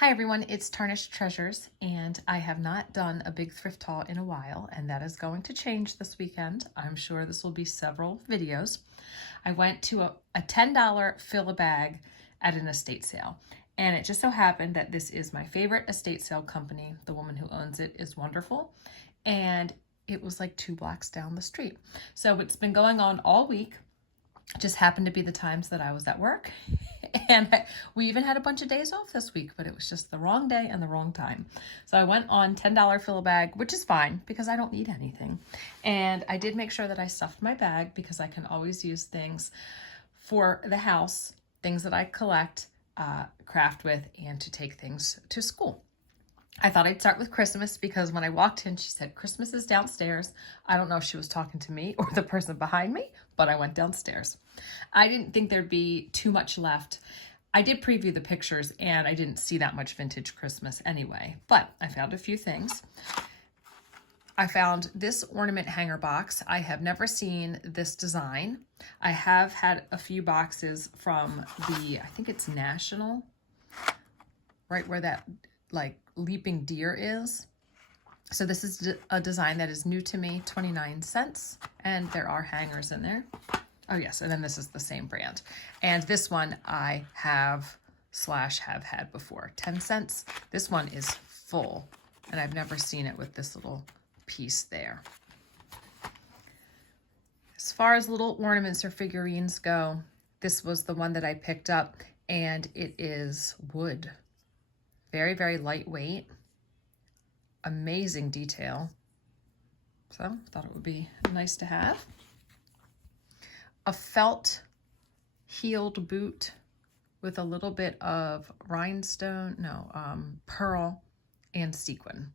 Hi everyone, it's Tarnished Treasures, and I have not done a big thrift haul in a while, and that is going to change this weekend. I'm sure this will be several videos. I went to a $10 fill-a-bag at an estate sale, and it just so happened that this is my favorite estate sale company. The woman who owns it is wonderful, and it was like 2 blocks down the street. So it's been going on all week. It just happened to be the times that I was at work. And we even had a bunch of days off this week, but it was just the wrong day and the wrong time. So I went on $10 fill-a-bag, which is fine because I don't need anything. And I did make sure that I stuffed my bag because I can always use things for the house, things that I collect, craft with, and to take things to school. I thought I'd start with Christmas because when I walked in, she said, Christmas is downstairs. I don't know if she was talking to me or the person behind me, but I went downstairs. I didn't think there'd be too much left. I did preview the pictures and I didn't see that much vintage Christmas anyway, but I found a few things. I found this ornament hanger box. I have never seen this design. I have had a few boxes from I think it's National, right where that like leaping deer is. So this is a design that is new to me, 29 cents, and there are hangers in there. Oh yes, and then this is the same brand. And this one I have had before, 10 cents. This one is full, and I've never seen it with this little piece there. As far as little ornaments or figurines go, this was the one that I picked up, and it is wood. Very, very lightweight. Amazing detail. So thought it would be nice to have. A felt heeled boot with a little bit of pearl and sequin.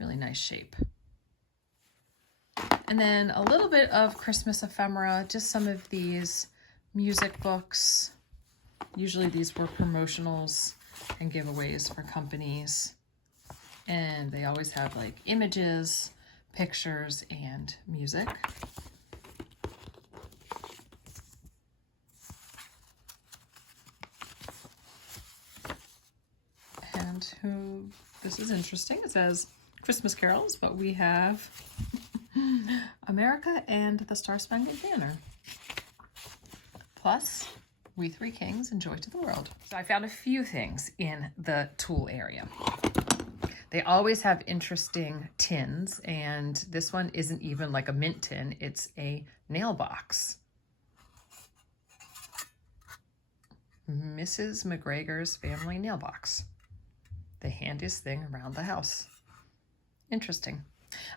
Really nice shape. And then a little bit of Christmas ephemera, just some of these music books. Usually these were promotionals and giveaways for companies. And they always have like images, pictures, and music. And this is interesting. It says Christmas carols, but we have America and the Star-Spangled Banner. Plus, We Three Kings and Joy to the World. So I found a few things in the tool area. They always have interesting tins, and this one isn't even like a mint tin, it's a nail box. Mrs. McGregor's Family Nail Box. The handiest thing around the house. Interesting.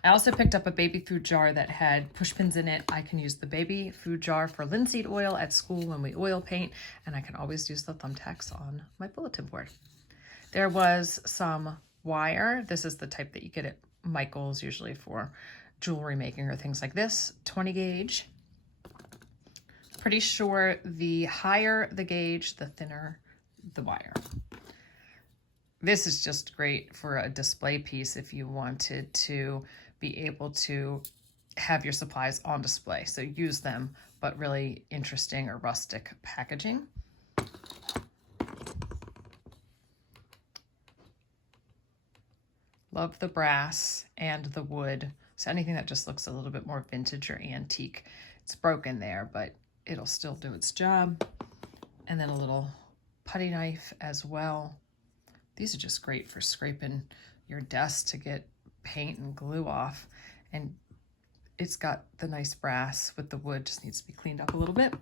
I also picked up a baby food jar that had push pins in it. I can use the baby food jar for linseed oil at school when we oil paint, and I can always use the thumbtacks on my bulletin board. There was some wire. This is the type that you get at Michael's, usually for jewelry making or things like this. 20 gauge. Pretty sure the higher the gauge, the thinner the wire. This is just great for a display piece if you wanted to be able to have your supplies on display. So use them, but really interesting or rustic packaging. Love the brass and the wood. So anything that just looks a little bit more vintage or antique. It's broken there, but it'll still do its job. And then a little putty knife as well. These are just great for scraping your desk to get paint and glue off. And it's got the nice brass with the wood, just needs to be cleaned up a little bit.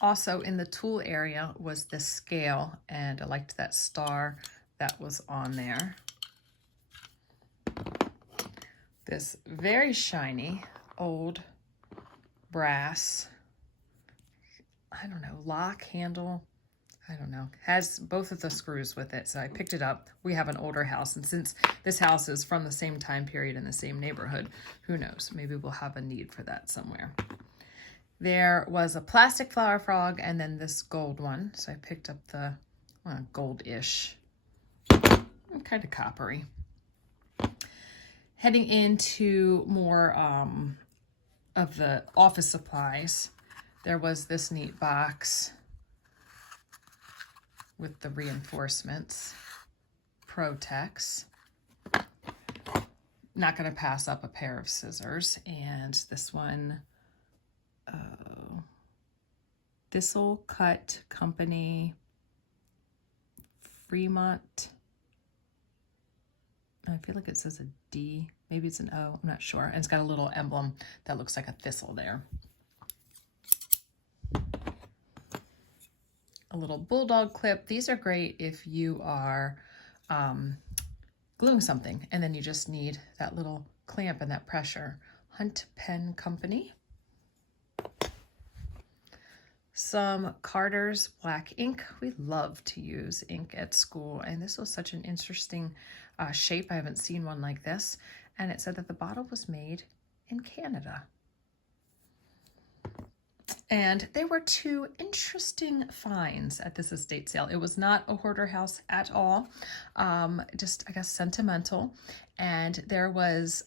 Also in the tool area was this scale, and I liked that star that was on there. This very shiny old brass, I don't know, lock handle. I don't know, has both of the screws with it, so I picked it up. We have an older house, and since this house is from the same time period in the same neighborhood, who knows, maybe we'll have a need for that somewhere. There was a plastic flower frog and then this gold one, so I picked up the gold-ish, kind of coppery. Heading into more of the office supplies, there was this neat box. with the reinforcements. Protex. Not going to pass up a pair of scissors. And this one, Thistle Cut Company, Fremont. I feel like it says a D, maybe it's an O, I'm not sure. And it's got a little emblem that looks like a thistle there. A little bulldog clip. These are great if you are gluing something and then you just need that little clamp and that pressure. Hunt Pen Company. Some Carter's black ink. We love to use ink at school, and this was such an interesting shape. I haven't seen one like this. And it said that the bottle was made in Canada. And there were two interesting finds at this estate sale. It was not a hoarder house at all, just I guess sentimental. And there was,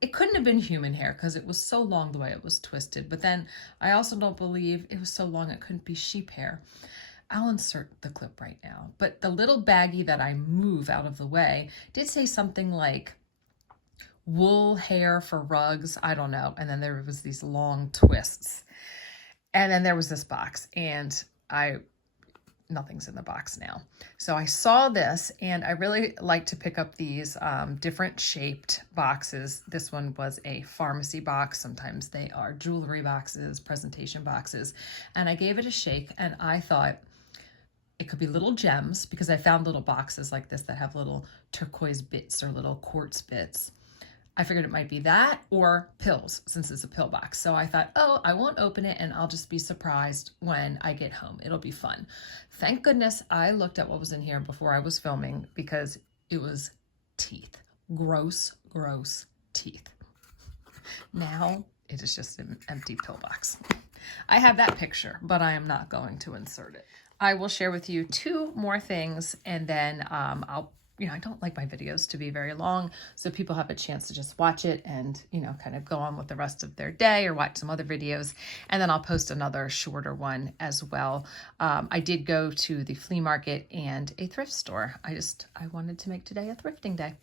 it couldn't have been human hair because it was so long the way it was twisted. But then I also don't believe it was so long it couldn't be sheep hair. I'll insert the clip right now. But the little baggie that I move out of the way did say something like wool hair for rugs. I don't know. And then there was these long twists. And then there was this box, and nothing's in the box now. So I saw this, and I really like to pick up these different shaped boxes. This one was a pharmacy box. Sometimes they are jewelry boxes, presentation boxes. And I gave it a shake, and I thought it could be little gems, because I found little boxes like this that have little turquoise bits or little quartz bits. I figured it might be that or pills, since it's a pill box. So I thought, oh, I won't open it and I'll just be surprised when I get home. It'll be fun. Thank goodness I looked at what was in here before I was filming, because it was teeth. Gross, gross teeth. Now it is just an empty pill box. I have that picture, but I am not going to insert it. I will share with you two more things, and then I don't like my videos to be very long, so people have a chance to just watch it and, kind of go on with the rest of their day or watch some other videos. And then I'll post another shorter one as well. I did go to the flea market and a thrift store. I wanted to make today a thrifting day.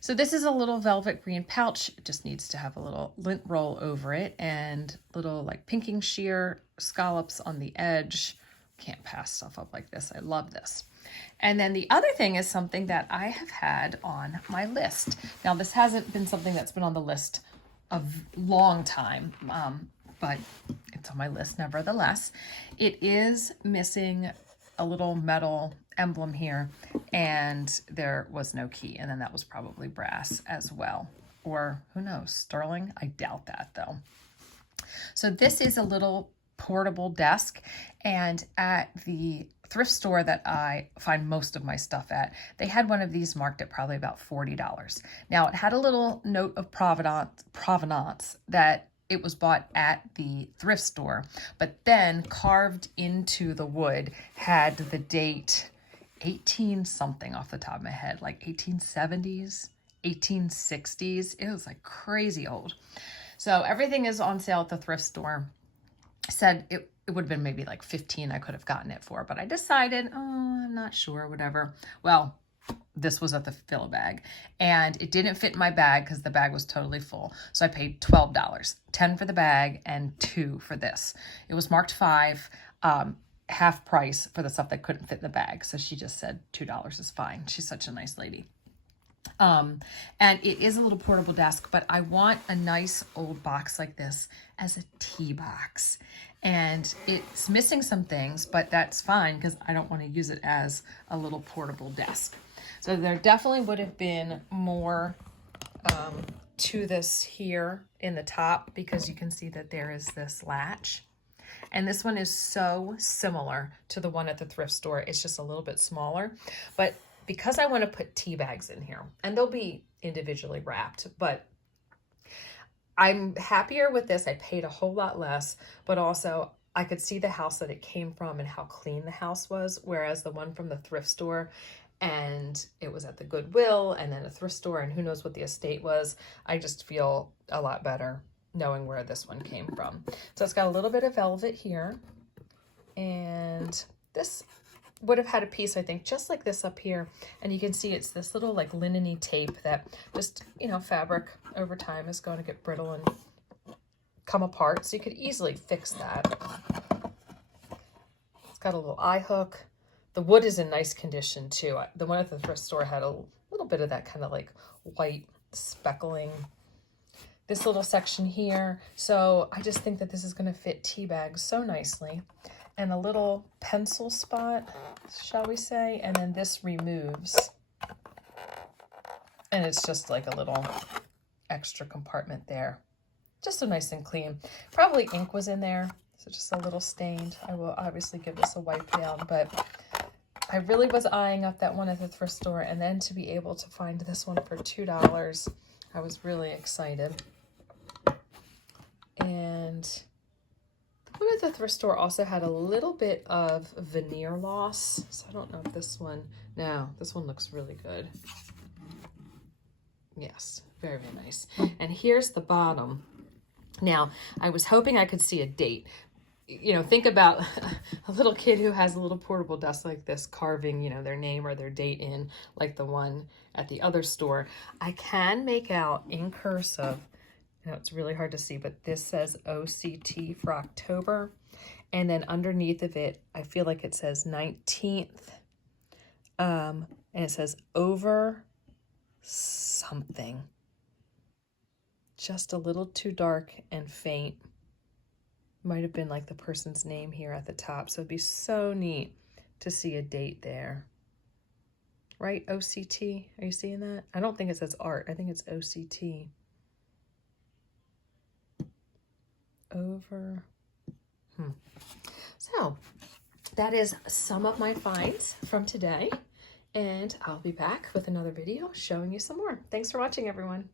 So this is a little velvet green pouch. It just needs to have a little lint roll over it and little like pinking sheer scallops on the edge. Can't pass stuff up like this. I love this. And then the other thing is something that I have had on my list. Now, this hasn't been something that's been on the list a long time, but it's on my list nevertheless. It is missing a little metal emblem here, and there was no key. And then that was probably brass as well. Or who knows, sterling? I doubt that though. So this is a little portable desk, and at the thrift store that I find most of my stuff at, they had one of these marked at probably about $40. Now, it had a little note of provenance that it was bought at the thrift store, but then carved into the wood had the date 18 something off the top of my head, like 1870s, 1860s. It was like crazy old. So everything is on sale at the thrift store. Said it would have been maybe like 15 I could have gotten it for, but I decided, I'm not sure, whatever. Well, this was at the fill bag, and it didn't fit in my bag because the bag was totally full. So I paid $12, 10 for the bag and 2 for this. It was marked 5, half price for the stuff that couldn't fit in the bag. So she just said $2 is fine. She's such a nice lady. And it is a little portable desk, but I want a nice old box like this as a tea box. And it's missing some things, but that's fine because I don't want to use it as a little portable desk. So there definitely would have been more to this here in the top, because you can see that there is this latch. And this one is so similar to the one at the thrift store. It's just a little bit smaller, but because I want to put tea bags in here, and they'll be individually wrapped, but I'm happier with this. I paid a whole lot less, but also I could see the house that it came from and how clean the house was, whereas the one from the thrift store, and it was at the Goodwill and then a thrift store, and who knows what the estate was. I just feel a lot better knowing where this one came from. So it's got a little bit of velvet here, and this would have had a piece, I think, just like this up here. And you can see it's this little like linen-y tape that just, you know, fabric over time is going to get brittle and come apart. So you could easily fix that. It's got a little eye hook. The wood is in nice condition too. The one at the thrift store had a little bit of that kind of like white speckling. This little section here. So I just think that this is going to fit tea bags so nicely. And a little pencil spot, shall we say, and then this removes. And it's just like a little extra compartment there. Just so nice and clean. Probably ink was in there, so just a little stained. I will obviously give this a wipe down, but I really was eyeing up that one at the thrift store, and then to be able to find this one for $2, I was really excited. And the one at the thrift store also had a little bit of veneer loss, so I don't know if this one, no, this one looks really good. Yes, very, very nice. And here's the bottom. Now, I was hoping I could see a date. You know, think about a little kid who has a little portable desk like this, carving, you know, their name or their date in, like the one at the other store. I can make out in cursive, you know, it's really hard to see, but this says OCT for October. And then underneath of it, I feel like it says 19th. And it says over something. Just a little too dark and faint. Might have been like the person's name here at the top. So it'd be so neat to see a date there. Right? OCT. Are you seeing that? I don't think it says art. I think it's OCT. Over. So that is some of my finds from today. And I'll be back with another video showing you some more. Thanks for watching, everyone.